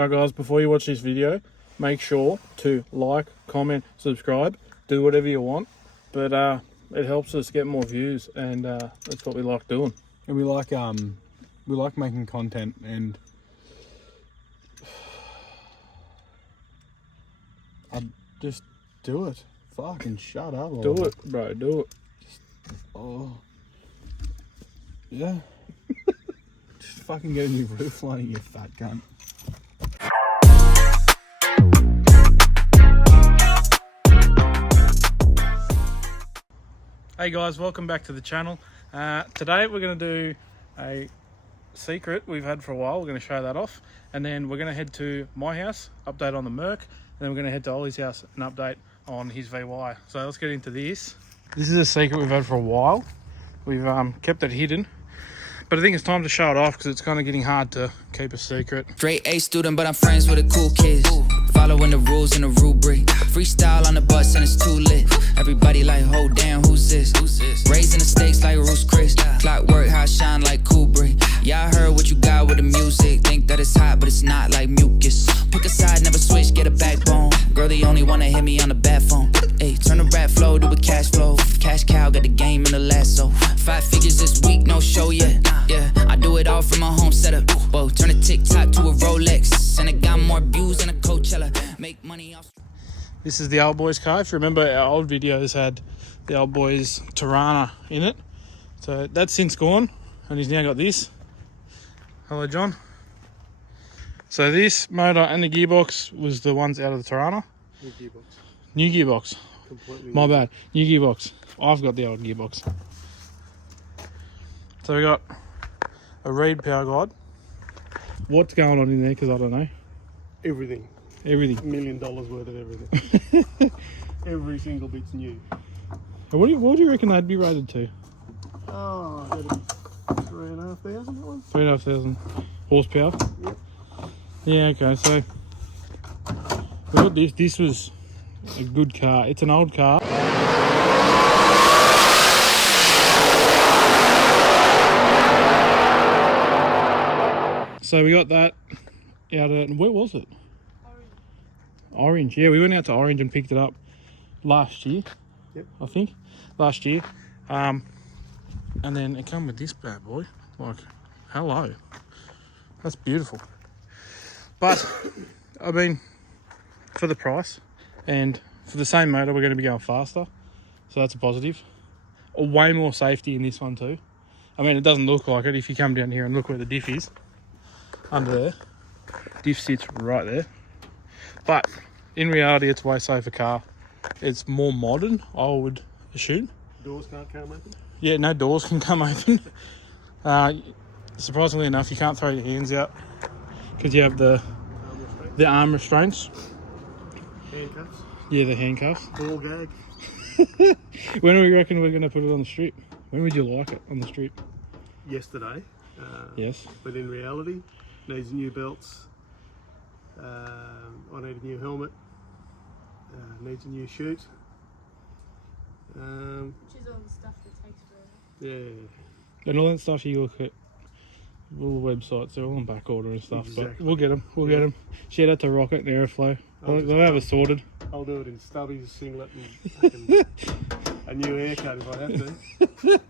Alright guys, before you watch this video, make sure to like, comment, subscribe, do whatever you want. But it helps us get more views, and that's what we like doing. And we like making content, and I just do it. Fucking shut up. Do it, bro, do it. Oh. Yeah. Just fucking get a new roof line, you fat cunt. Hey guys, welcome back to the channel. Today we're going to do a secret we've had for a while. We're going to show that off, and then we're going to head to my house, update on the Merc, and then we're going to head to Ollie's house and update on his VY. So let's get into this. This is a secret we've had for a while. We've kept it hidden, but I think it's time to show it off because it's kind of getting hard to keep a secret. Straight A student, but I'm friends with the cool kids. Following the rules and the rubric. Freestyle on the bus and it's too lit. Everybody like, hold down, who's this? Raising the stakes like Roos Chris. Clockwork, how I shine like Kubrick. Yeah, I heard what you got with the music. Think that it's hot, but it's not like mucus. Pick a side, never switch, get a backbone. Girl, the only one that hit me on the bat phone. Hey, turn the rap flow to a cash flow. Cash cow, got the game in the lasso. 5 figures this week, no show yet. Yeah, I do it all from my home setup. Whoa, turn a TikTok to a Rolex. And it got more views than a Coachella. Make money off. This is the Old Boys car. If you remember, our old videos had the Old Boys Tirana in it. So that's since gone, and he's now got this. Hello, John. So this motor and the gearbox was the ones out of the Tirana. New gearbox. New gearbox. Completely My bad. New gearbox. I've got the old gearbox. So we got a Reed power guide. What's going on in there? Because I don't know. everything. Everything. $1 million worth of everything. Every single bit's new. What do you reckon they'd be rated to? Oh, I got it. 3,500 that one? 3,500 horsepower. Yep. Yeah. Okay. So we got this. This was a good car. It's an old car. So we got that out at, where was it? Orange. Yeah, we went out to Orange and picked it up last year. Yep. I think last year. And then it come with this bad boy. Like, hello. That's beautiful. But I mean, for the price and for the same motor, we're going to be going faster. So that's a positive. Way more safety in this one too. I mean, it doesn't look like it if you come down here and look where the diff is. Under there. Diff sits right there. But in reality, it's a way safer car. It's more modern, I would assume. Doors can't come open? Yeah, no doors can come open. Surprisingly enough, you can't throw your hands out because you have the arm restraints. Handcuffs? Yeah, the handcuffs. Ball gag? When do we reckon we're going to put it on the strip? When would you like it on the strip? Yesterday. Yes. But in reality, needs new belts. I need a new helmet. Needs a new chute. Which is all the stuff that takes forever. Yeah. And all that stuff you look at all the websites, they're all on back order and stuff. But Exactly. we'll get them. We'll get them. Shout out to Rocket and Airflow. They'll have it sorted. I'll do it in stubbies, singlet, and a new haircut if I have to.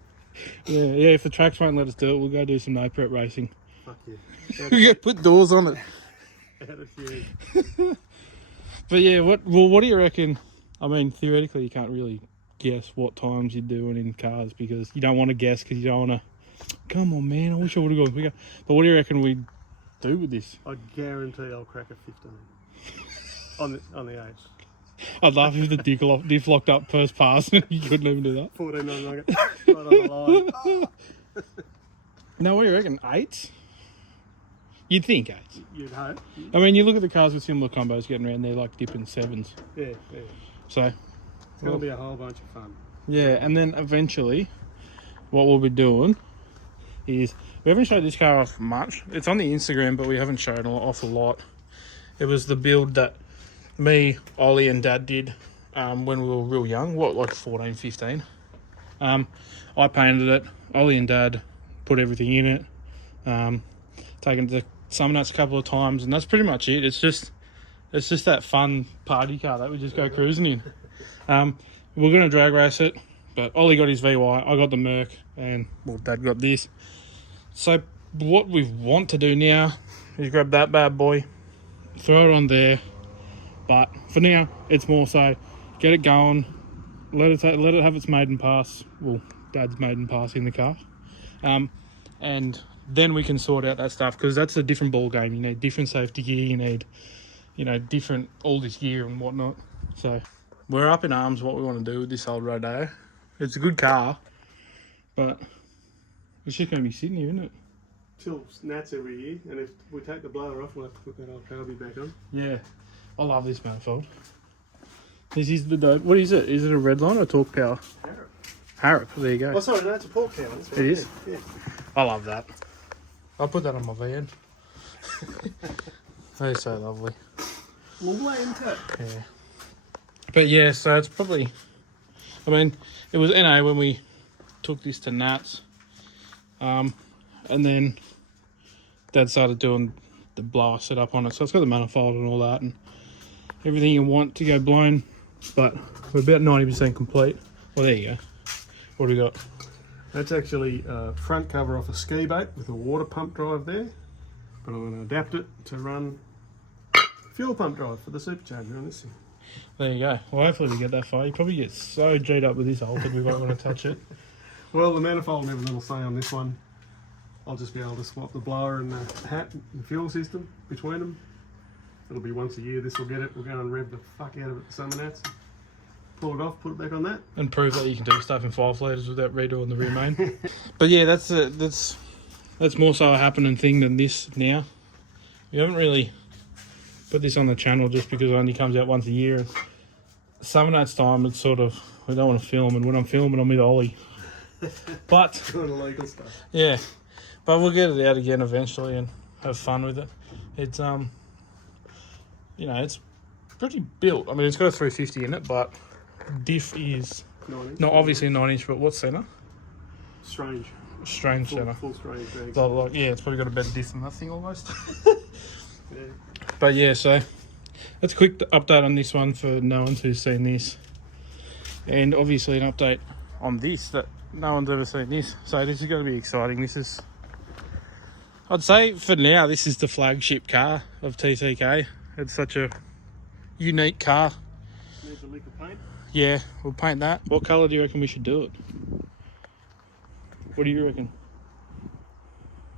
Yeah. If the tracks won't let us do it, we'll go do some no prep racing. Fuck yeah. We get put doors on it. Attitude. But yeah, what do you reckon? I mean, theoretically, you can't really guess what times you're doing in cars because you don't want to guess because you don't want to. Come on, man! I wish I would have gone quicker. But what do you reckon we'd do with this? I guarantee I'll crack a 15 on the age. I'd laugh if the diff locked up first pass and you couldn't even do that. 14 on nugget. Right on the line. No, what do you reckon? 8? You'd think 8. You'd hope. I mean, you look at the cars with similar combos getting around, they're like dipping 7s. Yeah. So, It's going to be a whole bunch of fun. yeah, and then eventually, what we'll be doing is, we haven't showed this car off much. It's on the Instagram, but we haven't shown it off a lot. It was the build that me, Ollie and Dad did when we were real young, like 14, 15. I painted it. Ollie and Dad put everything in it. Taken it to some nuts a couple of times, and that's pretty much it. It's just that fun party car that we just go cruising in. We're gonna drag race it, but Ollie got his VY, I got the Merc, and well, Dad got this. So what we want to do now is grab that bad boy, throw it on there. But for now, it's more so get it going, let it have its maiden pass. Well, Dad's maiden pass in the car, and then we can sort out that stuff, because that's a different ball game. You need different safety gear. You need, different all this gear and whatnot. So we're up in arms what we want to do with this old Rodeo. It's a good car, but it's just going to be sitting here, isn't it? Till Nats every year, and if we take the blower off, we'll have to put that old Carby back on. Yeah, I love this manifold. This is the dope. What is it? Is it a Redline or Torque Power? Harrop. There you go. Oh, sorry, no, it's a pork cow. That's right. It is? Yeah. I love that. I'll put that on my van. They're so lovely. Lovely, isn't it? Yeah. But yeah, so it's probably... I mean, it was NA when we took this to Nats. And then Dad started doing the blower setup on it. So it's got the manifold and all that, and everything you want to go blown. But we're about 90% complete. Well, there you go. What do we got? That's actually a front cover off a ski boat with a water pump drive there. But I'm going to adapt it to run fuel pump drive for the supercharger on this thing. There you go. Well, hopefully we get that far. You probably get so G'd up with this altered we won't want to touch it. Well, the manifold and everything will say on this one. I'll just be able to swap the blower and the hat and fuel system between them. It'll be once a year. This will get it. We'll go and rev the fuck out of it the summer Nats. Pull it off, put it back on that. And prove that you can do stuff in 5 litres without redoing the rear main. But yeah, that's more so a happening thing than this now. We haven't really put this on the channel just because it only comes out once a year. Some Nats time, it's sort of, we don't want to film, and when I'm filming, I'm with Ollie. But Doing illegal stuff. yeah, but we'll get it out again eventually and have fun with it. It's it's pretty built. I mean, it's got a 350 in it, but diff is 9-inch. not obviously a 9-inch, but what centre? Strange. Strange centre. Full strange drag. Like, yeah, it's probably got a better diff than that thing almost. Yeah. But yeah, so that's a quick update on this one for no one who's seen this, and obviously an update on this that no one's ever seen this. So this is going to be exciting. This is, I'd say for now, this is the flagship car of TTK. It's such a unique car. Needs a lick of paint. Yeah, we'll paint that. What colour do you reckon we should do it? What do you reckon?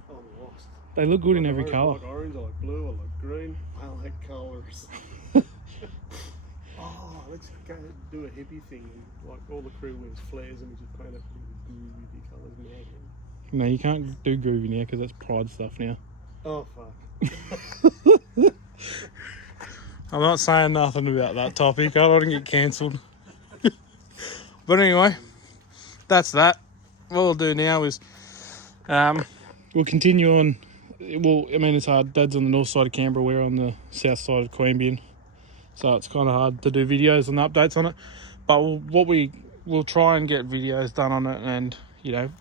I'm lost. They look good in I every like colour. orange, I like blue, I like green. I like colours. Oh, let's go do a hippie thing. Like all the crew wears flares and we just paint it with groovy colours. Man. No, you can't do groovy now because that's Pride stuff now. Oh, fuck. I'm not saying nothing about that topic. I don't want to get cancelled. But anyway, that's that. What we'll do now is we'll continue on. Well, I mean, it's hard. Dad's on the north side of Canberra. We're on the south side of Queanbeyan. So it's kind of hard to do videos and updates on it. But we'll try and get videos done on it. And,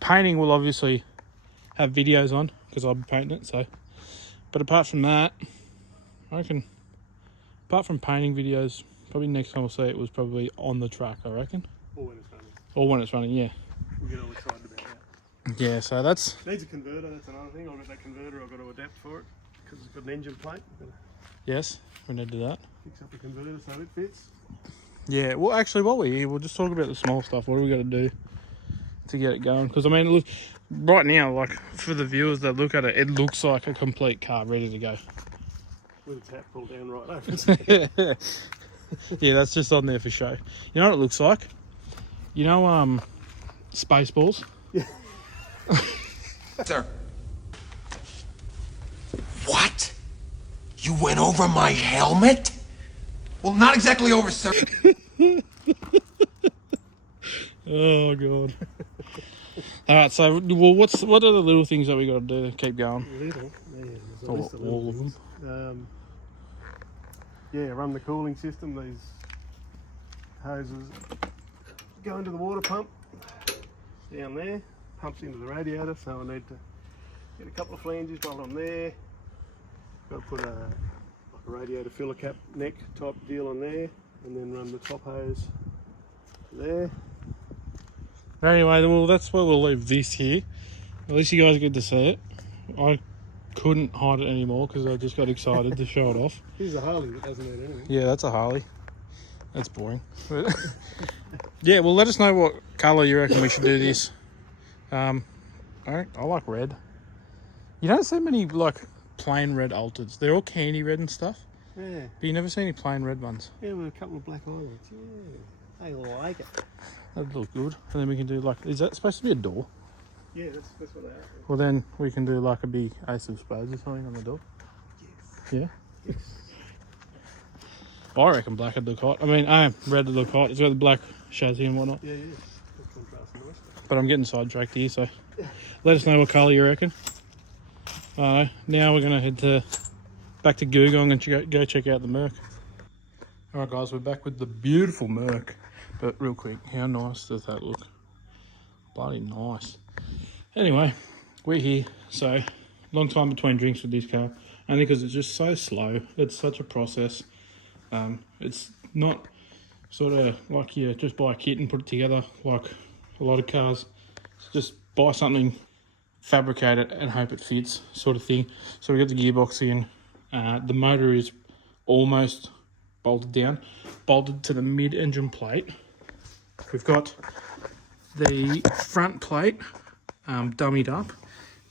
painting will obviously have videos on because I'll be painting it. So, but apart from that, I reckon, apart from painting videos, probably next time we'll see it was probably on the track, I reckon. Or when it's running. Or when it's running, yeah. We get all excited about that. Yeah, so that's... Needs a converter, that's another thing. I've got that converter, I've got to adapt for it because it's got an engine plate. I've got to Yes, we need to do that. fix up the converter so it fits. Yeah, well, actually, while we're here, we'll just talk about the small stuff. What do we got to do to get it going? Because, I mean, look, right now, like, for the viewers that look at it, it looks like a complete car ready to go. With the tap pulled down right over. Yeah, that's just on there for show. You know what it looks like? You know, Spaceballs? Yeah. Sir. What? You went over my helmet? Well, not exactly over, sir. Oh, God. All right, so, well, what are the little things that we got to do to keep going? Little. Yeah, there's a Or list of all little of them? things. Yeah, run the cooling system. These hoses go into the water pump down there, pumps into the radiator. So I need to get a couple of flanges while I'm there. Got to put a radiator filler cap neck type deal on there, and then run the top hose there. Anyway, well, that's where we'll leave this here. At least you guys get to see it. I couldn't hide it anymore because I just got excited to show it off. Here's a Harley that doesn't need anything. Yeah, that's a Harley. That's boring. But yeah, well, let us know what colour you reckon we should do this. I like red. You don't see many like plain red Alteds. They're all candy red and stuff. Yeah. But you never see any plain red ones. Yeah, with a couple of black eyelids. Yeah. I like it. That'd look good. And then we can do like, is that supposed to be a door? Yeah, that's what they are. Well, then we can do like a big Ace of Spades or something on the door. Yes. Yeah? I reckon black would look hot. I mean, red would look hot. It's got the black chassis and whatnot. Yeah. That contrasts nice. But I'm getting sidetracked here, so let us know what colour you reckon. Now we're going to head back to Googong and go check out the Merc. Alright guys, we're back with the beautiful Merc. But real quick, how nice does that look? Bloody nice. Anyway, we're here. So, long time between drinks with this car. Only because it's just so slow. It's such a process. It's not sort of like you just buy a kit and put it together like a lot of cars. It's just buy something, fabricate it and hope it fits sort of thing. So we got the gearbox in. The motor is almost bolted down, bolted to the mid-engine plate. We've got the front plate dummied up.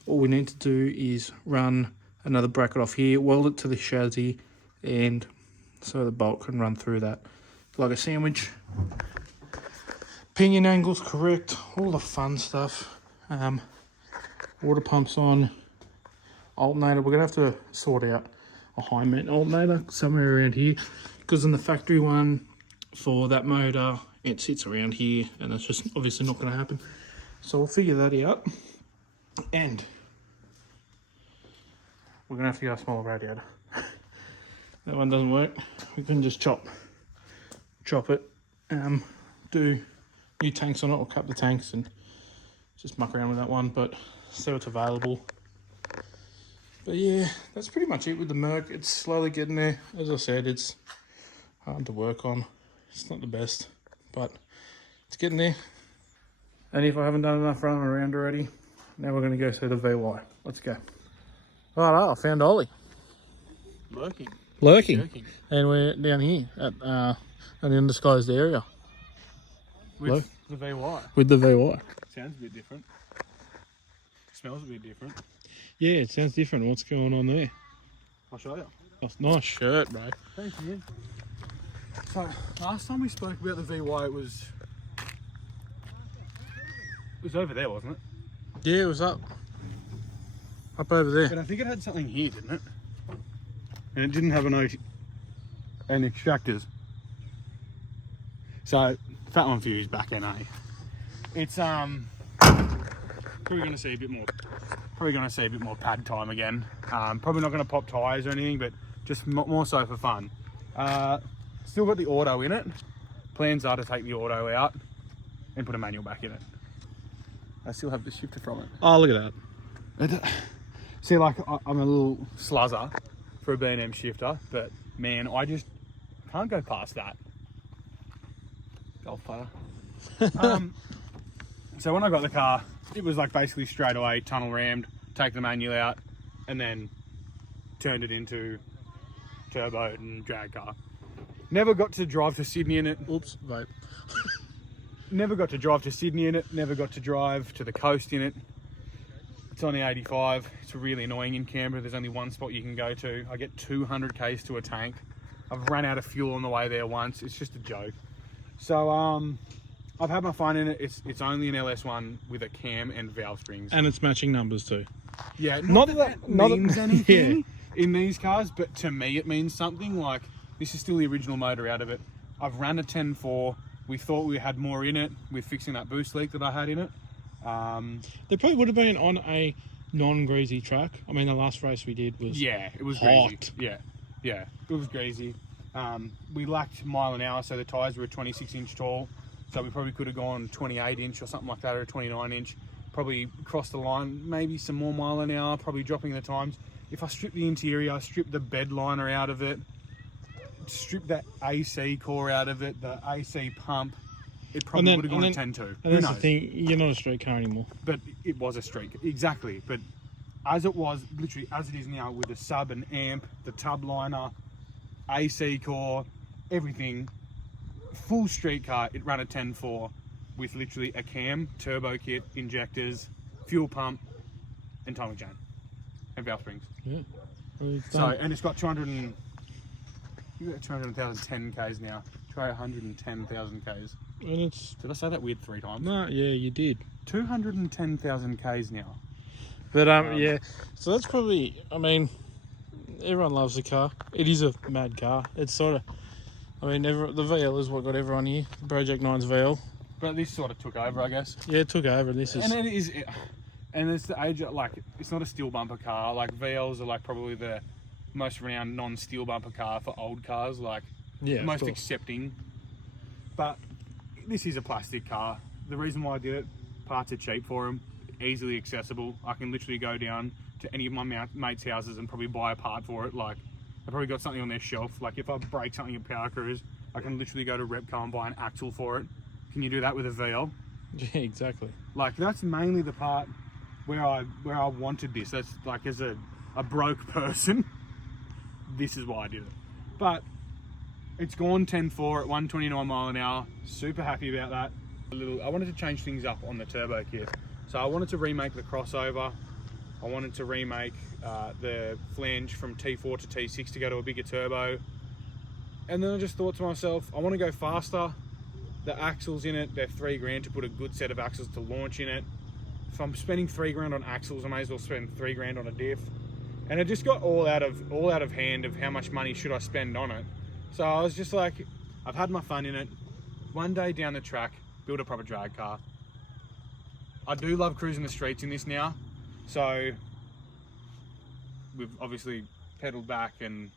All we need to do is run another bracket off here, weld it to the chassis, and so the bolt can run through that like a sandwich. Pinion angle's correct, all the fun stuff. Water pumps on, alternator. We're gonna have to sort out a high maintenance alternator somewhere around here, because in the factory one for that motor it sits around here and it's just obviously not going to happen. So we'll figure that out, and we're going to have to go a smaller radiator. That one doesn't work. We can just chop it, do new tanks on it or cut the tanks and just muck around with that one, but see what's available. But yeah, that's pretty much it with the Merc. It's slowly getting there. As I said, it's hard to work on. It's not the best, but it's getting there. And if I haven't done enough running around already, now we're going to go see the VY. Let's go. Right, I found Ollie. Lurking. And we're down here at an undisclosed area. With the VY. With the VY. Sounds a bit different. Smells a bit different. Yeah, it sounds different. What's going on there? I'll show you. Oh, nice shirt, bro. Thank you. So, last time we spoke about the VY, it was over there, wasn't it? Yeah, it was up over there. But I think it had something here, didn't it? And it didn't have any extractors. So, fat one for you is back NA. It's probably going to see a bit more pad time again. Probably not going to pop tyres or anything, but just more so for fun. Still got the auto in it. Plans are to take the auto out and put a manual back in it. I still have the shifter from it. Oh, look at that. See, like, I'm a little sluzzer for a B&M shifter, but man, I just can't go past that. Golf putter. So when I got the car, it was like basically straight away tunnel rammed, take the manual out, and then turned it into turbo and drag car. Never got to drive to Sydney in it. Oops, vape. Never got to drive to Sydney in it. Never got to drive to the coast in it. It's on the 85. It's really annoying in Canberra. There's only one spot you can go to. I get 200 k's to a tank. I've run out of fuel on the way there once. It's just a joke. So I've had my fun in it. It's only an LS1 with a cam and valve springs. And it's matching numbers too. Yeah, not that means anything in these cars, but to me it means something. Like, this is still the original motor out of it. I've ran a 10.4. We thought we had more in it with fixing that boost leak that I had in it. They probably would have been on a non-greasy track. I mean, the last race we did was it was hot. greasy. Yeah, it was greasy. We lacked mile an hour, so the tyres were a 26-inch tall. So we probably could have gone 28-inch or something like that, or a 29-inch. Probably crossed the line, maybe some more mile an hour, probably dropping the times. if I strip the interior, strip the bed liner out of it, strip that AC core out of it, the AC pump, it probably would have gone a 10.2. And Who that's knows? the thing, you're not a street car anymore. But it was a street, exactly. But as it was, literally as it is now, with the sub and amp, the tub liner, AC core, everything, full street car, it ran a 10.4 with literally a cam, turbo kit, injectors, fuel pump, and timing chain, and valve springs. Yeah. Well, it's So, done. and it's got 200,010 Ks now. Try 110,000 Ks. And it's, Did I say that weird 3 times? no, yeah, you did. 210,000 Ks now. But yeah, so that's probably, I mean, everyone loves the car. It is a mad car. It's sort of, I mean, the VL is what got everyone here. The Project 9's VL. But this sort of took over, I guess. Yeah, it took over. This is, And it is, and it's the age of, like, it's not a steel bumper car. Like, VLs are like probably the most renowned non-steel bumper car for old cars. Like, yeah, the of most course. accepting. But this is a plastic car. The reason why I did it, parts are cheap for them, easily accessible. I can literally go down to any of my mates' houses and probably buy a part for it. Like, I've probably got something on their shelf. Like, if I break something in Power Cruise, I can literally go to Repco and buy an axle for it. Can you do that with a VL? Yeah, exactly. Like, that's mainly the part where I wanted this. That's like, as a broke person, this is why I did it. But it's gone 10.4 at 129 mile an hour. Super happy about that. I wanted to change things up on the turbo kit. So I wanted to remake the crossover. I wanted to remake the flange from T4 to T6 to go to a bigger turbo. And then I just thought to myself, I want to go faster. The axles in it, they're $3,000 to put a good set of axles to launch in it. If I'm spending $3,000 on axles, I may as well spend $3,000 on a diff. And it just got all out of hand of how much money should I spend on it. So I was just like, I've had my fun in it. One day down the track, build a proper drag car. I do love cruising the streets in this now. So we've obviously pedaled back and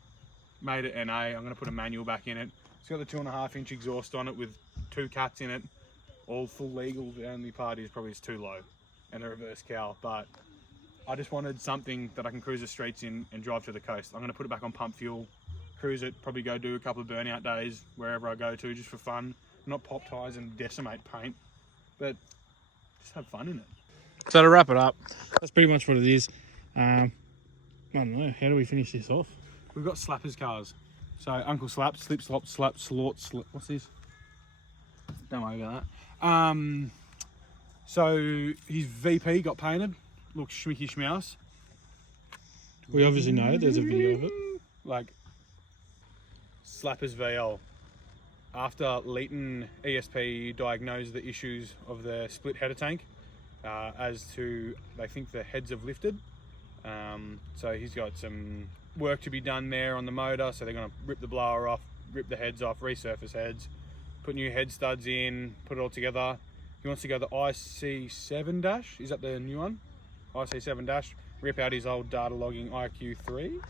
made it NA. I'm going to put a manual back in it. It's got the 2.5-inch exhaust on it with 2 cats in it, all full legal. The only part is probably it's too low, and a reverse cowl. But I just wanted something that I can cruise the streets in and drive to the coast. I'm going to put it back on pump fuel, cruise it, probably go do a couple of burnout days wherever I go to, just for fun. Not pop tyres and decimate paint, but just have fun in it. So to wrap it up, that's pretty much what it is. I don't know, how do we finish this off? We've got Slappers cars. So Uncle Slap, Slip, Slop, Slap, Slort, what's this? Don't worry about that. So his VP got painted. Looks schmicky schmouse. We obviously know there's a video of it. Like, Slappers VL. After Leighton ESP diagnosed the issues of the split header tank, as to, they think the heads have lifted. So he's got some work to be done there on the motor. So they're going to rip the blower off, rip the heads off, resurface heads, put new head studs in, put it all together. He wants to go the IC7 dash. Is that the new one? IC7 dash. Rip out his old data logging IQ3. Is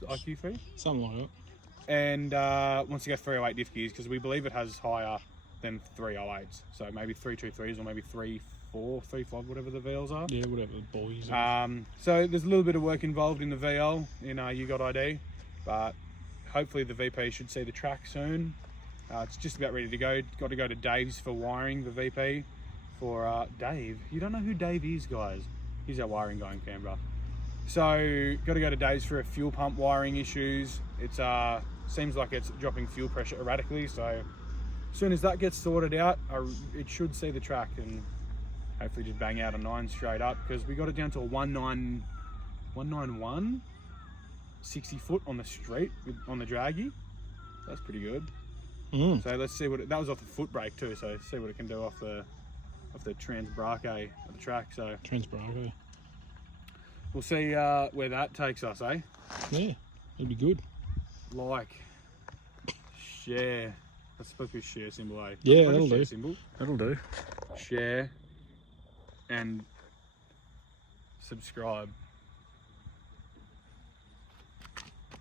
it IQ3? Something like that. And wants to go 308 diff gears because we believe it has higher than 308s. So maybe 323s or maybe 3.4, 3.5, whatever the VLs are. Yeah, whatever the boys. So there's a little bit of work involved in the VL in You Got ID, but hopefully the VP should see the track soon. It's just about ready to go. Got to go to Dave's for wiring, the VP for Dave. You don't know who Dave is, guys. He's our wiring guy in Canberra. So got to go to Dave's for a fuel pump wiring issues. It's seems like it's dropping fuel pressure erratically. So as soon as that gets sorted out, it should see the track and hopefully just bang out a 9 straight up, because we got it down to a 191 60 foot on the street on the draggy. That's pretty good. So let's see what that was off the foot brake too. So see what it can do off the Trans Braque of the track. So Trans Braque. we'll see where that takes us, eh? Yeah, it'd be good. Like, share. That's supposed to be a share symbol, eh? Yeah, Like a that'll share do. Symbol. That'll do. Share and subscribe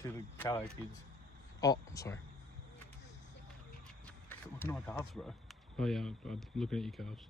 to the Calais Kids. Oh, sorry. Stop looking at my calves, bro. Oh yeah, I'm looking at your calves.